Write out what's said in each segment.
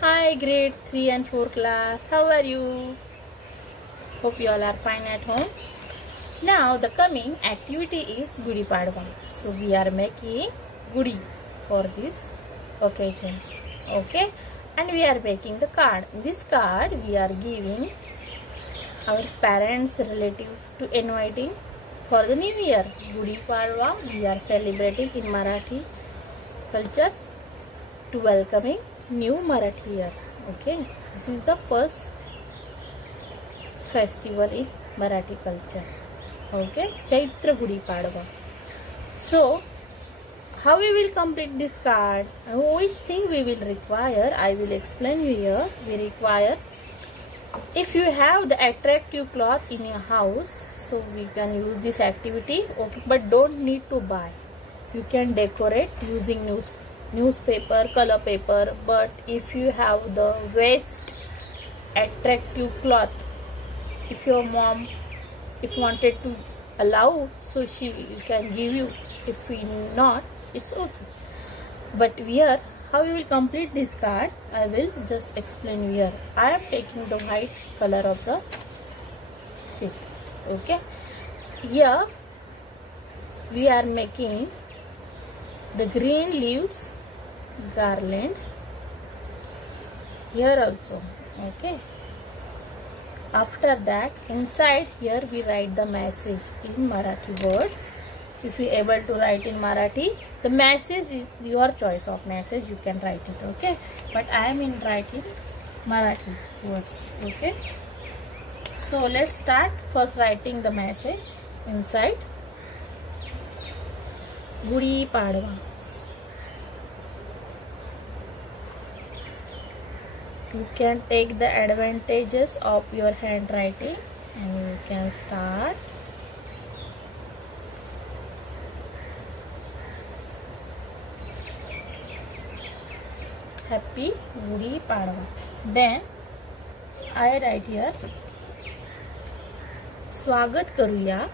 Hi, grade 3 and 4 class. How are you? Hope you all are fine at home. Now, the coming activity is Gudi Padwa. So, we are making Gudi for this occasions. Okay? And we are making the card. In this card, we are giving our parents, relatives to inviting for the new year. Gudi Padwa, we are celebrating in Marathi culture to welcoming new Marathi year. Okay, this is the first festival in Marathi culture. Okay, Chaitra Gudi Padwa. So, how we will complete this card and which thing we will require, I will explain you here. We require, if you have the attractive cloth in your house, so we can use this activity. Okay, but don't need to buy. You can decorate using newspaper, color paper. But if you have the waste attractive cloth, if your mom wanted to allow, so she can give you. If we not, it's okay. But here, how you will complete this card, I will just explain here. I am taking the white color of the sheet. Okay, here we are making the green leaves garland here also. Okay, after that, inside here we write the message in Marathi words. If you able to write in Marathi, the message is your choice of message, you can write it. Okay, but I am in writing Marathi words. Okay, so let's start. First, writing the message inside. Gudi Padwa. You can take the advantages of your handwriting and you can start. Happy Gudi Padwa. Then I write here, स्वागत करूया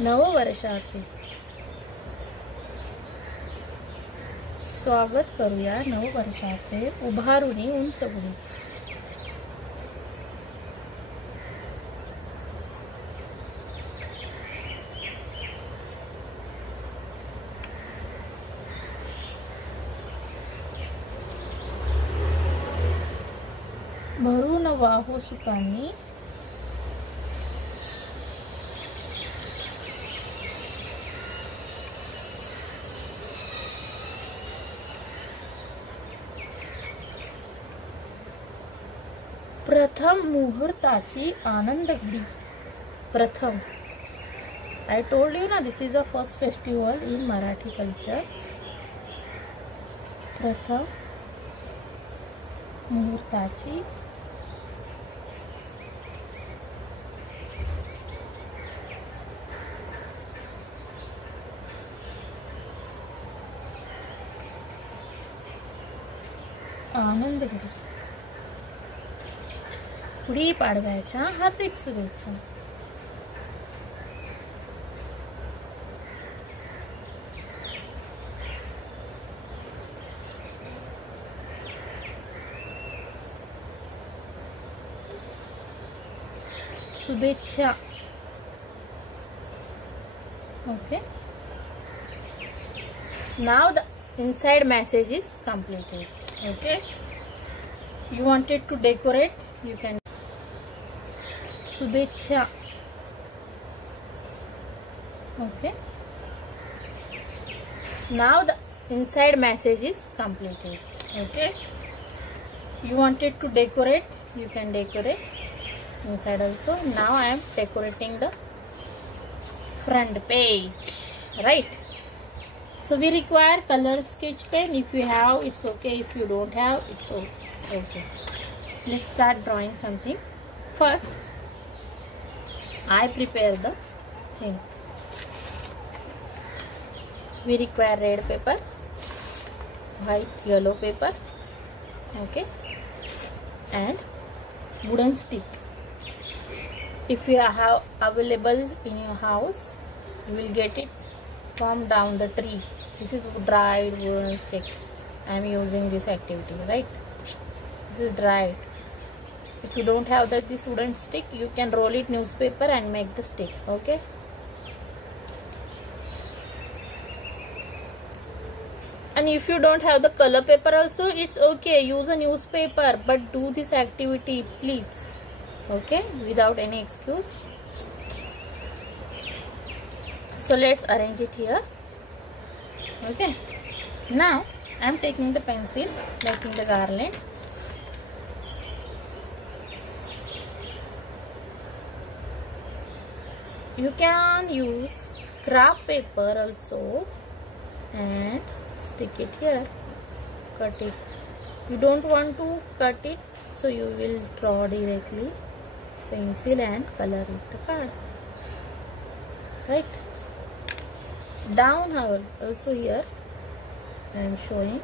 नववर्षाचे. स्वागत करूया नववर्षाचे उभारुनी उंच गुढी. भरून वाहो सुखांनी प्रथम मुहूर्ताची आनंद घडी. प्रथम, I told you na, this is the first festival in Marathi culture. प्रथम मुहूर्ताची आनंद घडी. गुढी पाडव्याच्या हार्दिक शुभेच्छा. शुभेच्छा. Okay. Now the inside message is completed. Okay. You wanted to decorate, you can. शुभेच्छा. Okay. Now the inside message is completed. Okay. You wanted to decorate, you can decorate inside also. Now I am decorating the front page, right? So we require color sketch pen. If you have, it's okay. If you don't have, it's okay. Let's start drawing something. First, I prepare the thing. We require red paper, white, yellow paper, okay, and wooden stick. If you have available in your house, you will get it from down the tree. This is dried wooden stick. I am using this activity, right? This is dried. If you don't have this wooden stick, you can roll it newspaper and make the stick. Okay. And if you don't have the color paper also, it's okay. Use a newspaper, but do this activity, please. Okay, without any excuse. So let's arrange it here. Okay. Now I am taking the pencil, making the garland. You can use craft paper also and stick it here. Cut it. You don't want to cut it, so you will draw directly pencil and color it the card. Right? Down also here I am showing.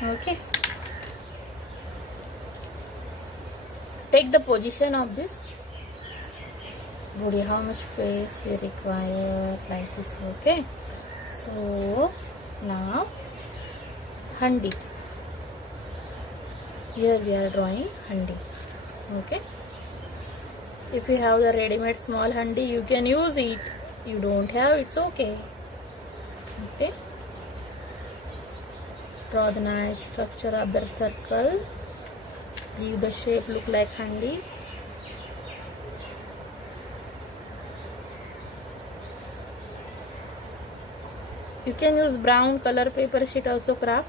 Okay. Take the position of this body, how much space we require, like this. Okay. So now handi. Here we are drawing handi. Okay. If you have the ready-made small handi, you can use it. You don't have, it's okay. Okay. Draw the nice structure of the circle. Give the shape look like handi. You can use brown color paper sheet also craft.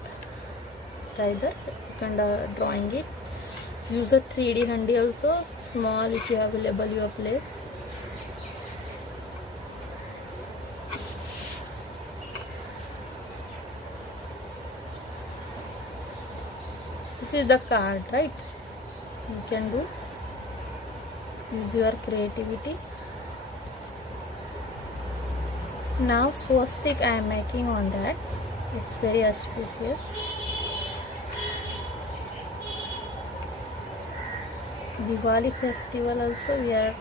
Either you can drawing it. Use a 3D handi also, small if you have available your place. This is the card, right? You can do. Use your creativity. Now swastik I am making on that. It's very auspicious. Diwali festival also we are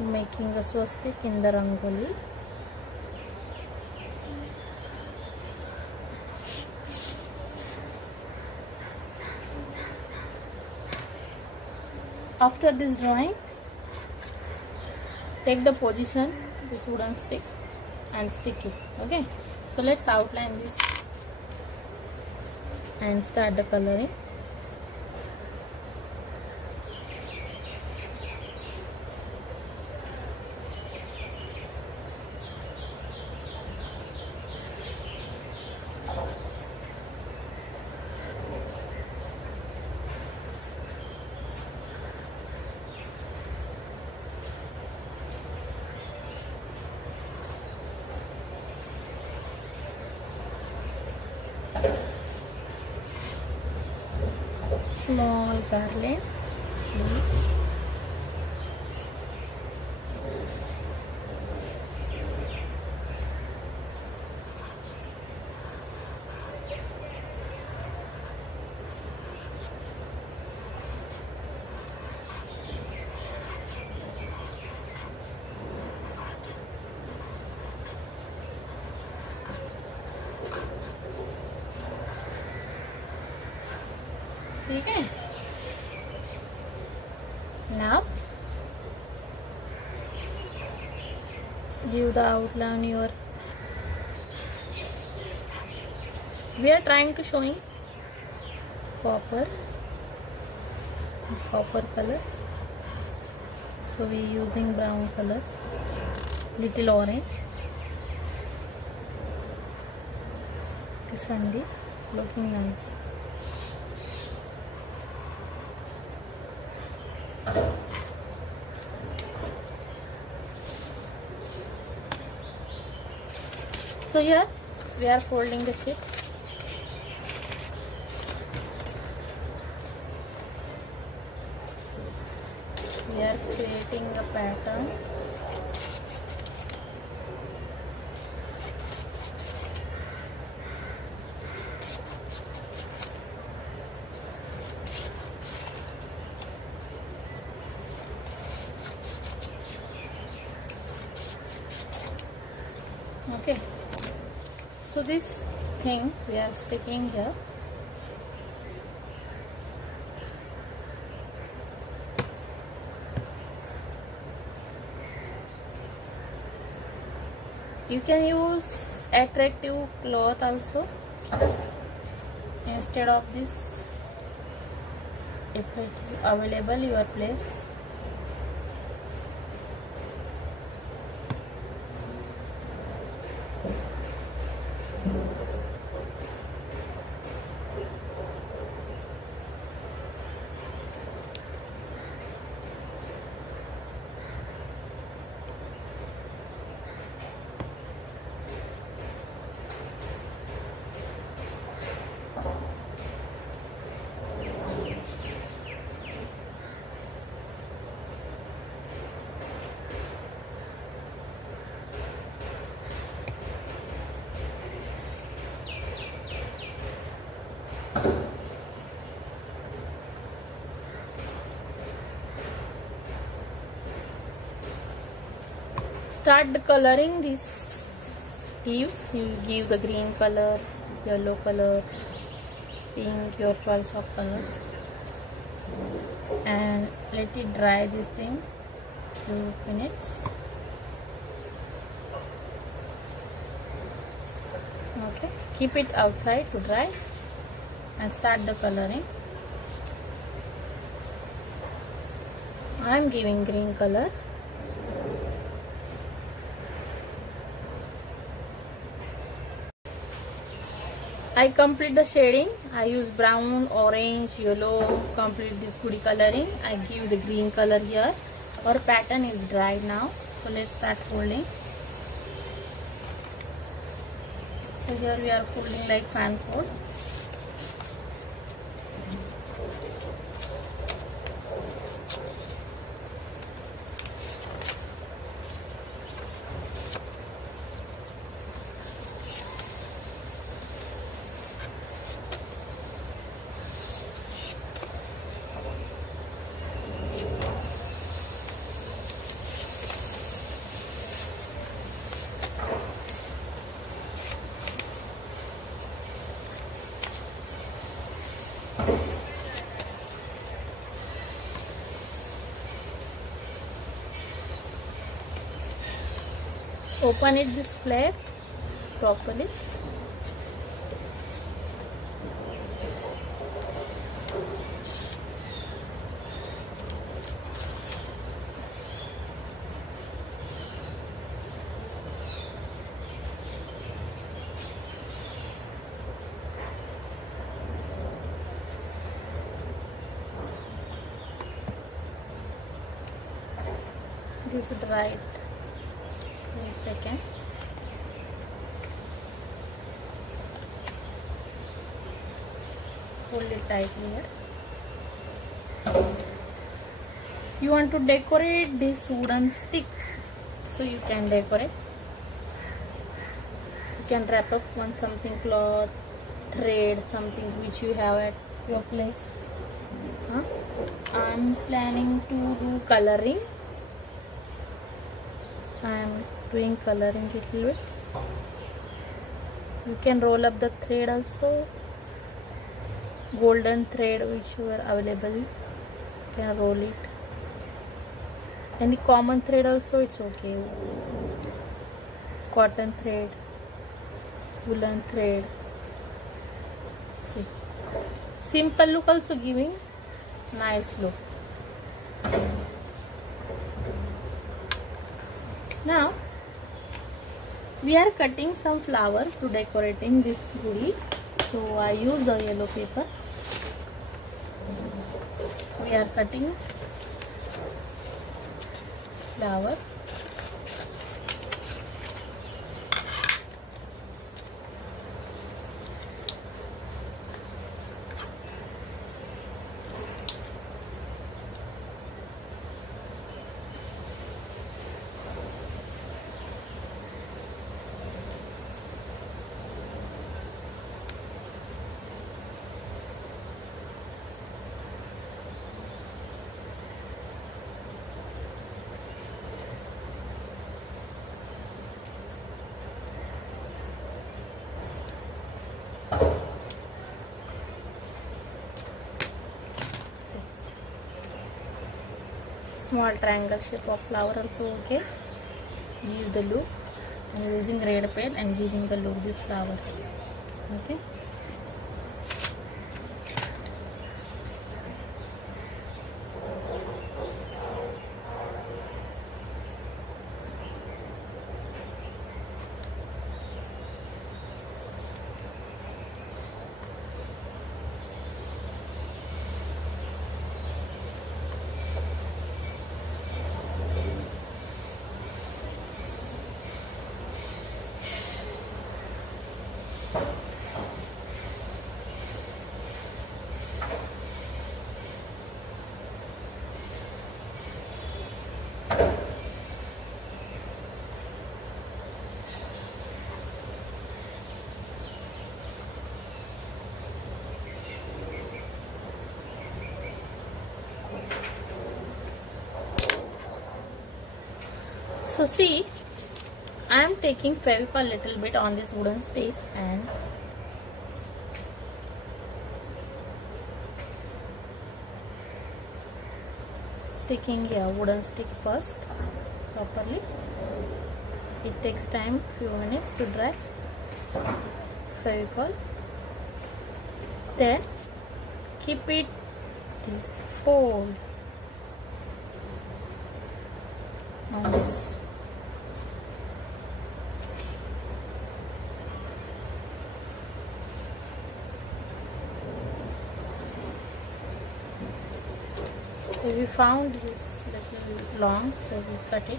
making a swastik in the rangoli. After this drawing, take the position, this wooden stick, and stick it. Okay. So let's outline this and start the coloring. Small garland leaves. ठीक है. Now give the outline your. We are trying to showing copper color, so we using brown color, little orange. This handi looking nice. So here we are folding the sheet. We are creating a pattern. Okay, so this thing we are sticking here. You can use attractive cloth also instead of this if it's available your place. Start the coloring these leaves. You give the green color, yellow color, pink, your choice of colors, and let it dry this thing 2 minutes. Okay, keep it outside to dry and start the coloring. I am giving green color. I complete the shading. I use brown, orange, yellow, complete this goody coloring. I give the green color here. Our pattern is dried now. So let's start folding. So here we are folding like fan fold. Open it this flap properly. This is right. 1 second. Hold it tightly here. You want to decorate this wooden stick, so you can decorate. You can wrap up one something cloth, thread, something which you have at your place. I'm planning to do coloring. I'm doing coloring a little bit. You can roll up the thread also. Golden thread which were available, you can roll it. Any common thread also it's okay. Cotton thread, woolen thread. See, simple look also giving nice look. Now we are cutting some flowers to decorating this goodie. So I use the yellow paper. We are cutting flower. Small triangle shape of flower also okay. Give the look. I'm using red pen and giving the look this flower. Okay. So see, I am taking Fevicol little bit on this wooden stick and sticking a wooden stick first properly. It takes time, few minutes to dry Fevicol. Then keep it this fold on this. So we found this little long, so we cut it.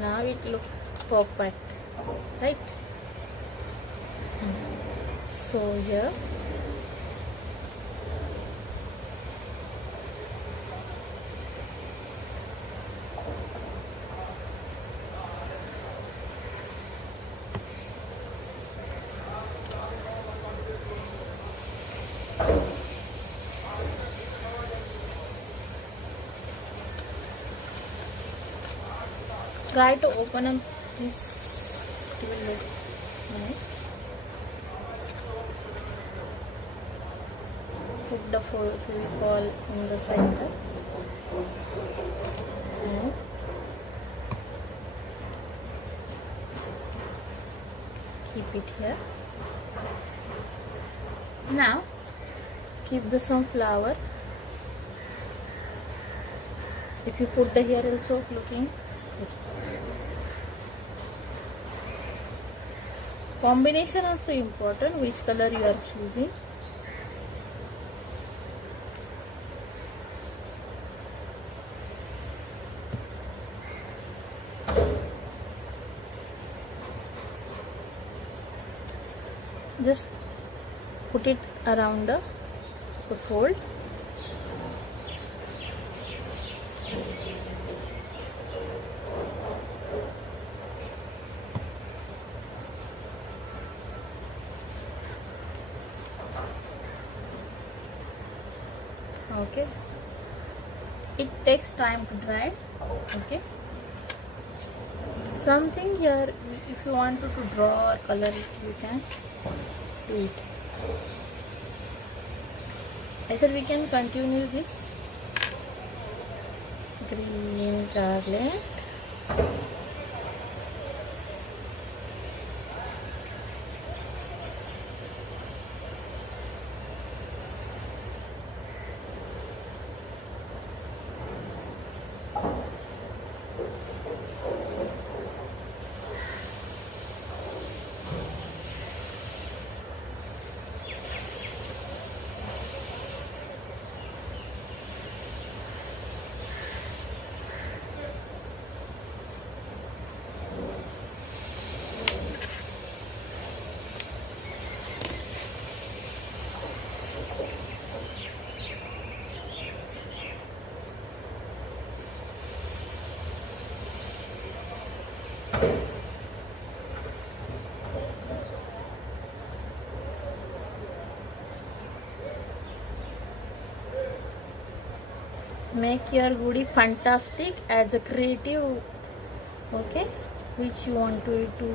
Now it looks perfect, right? So here try to open up this, it will look nice. Put the Fevicol in the center and keep it here. Now keep the sunflower. If you put the hair also looking good. Combination also important, which color you are choosing. Just put it around the fold. Okay, it takes time to dry. Okay, something here, if you want to draw or color it, you can do it. Either we can continue this green garland. make your goodie fantastic as a creative, okay, which you want to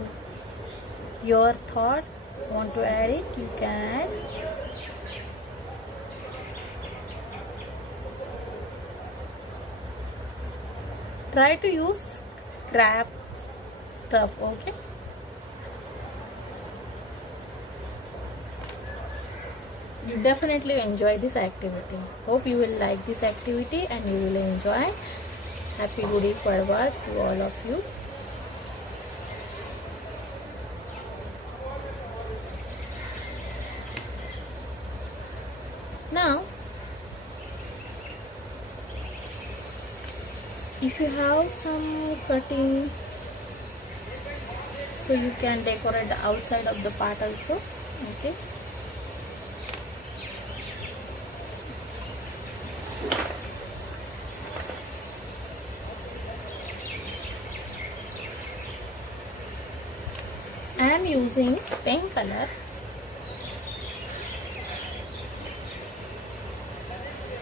your thought, want to add it, you can add. Try to use scrap stuff, okay. You definitely enjoy this activity. Hope you will like this activity and you will enjoy. Happy Gudi Padwa to all of you. Now, if you have some cutting, so you can decorate the outside of the part also, okay. I am using pink color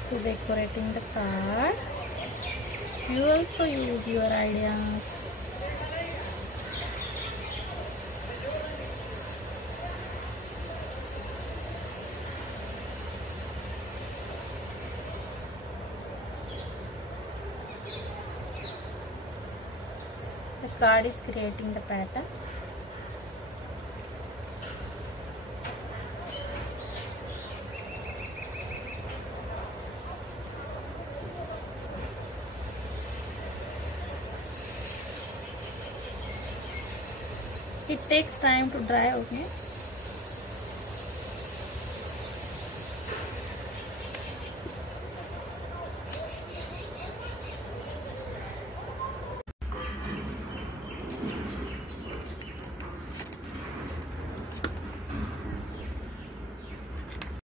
to decorating the card. You also use your ideas. The card is creating the pattern. It takes time to dry, okay.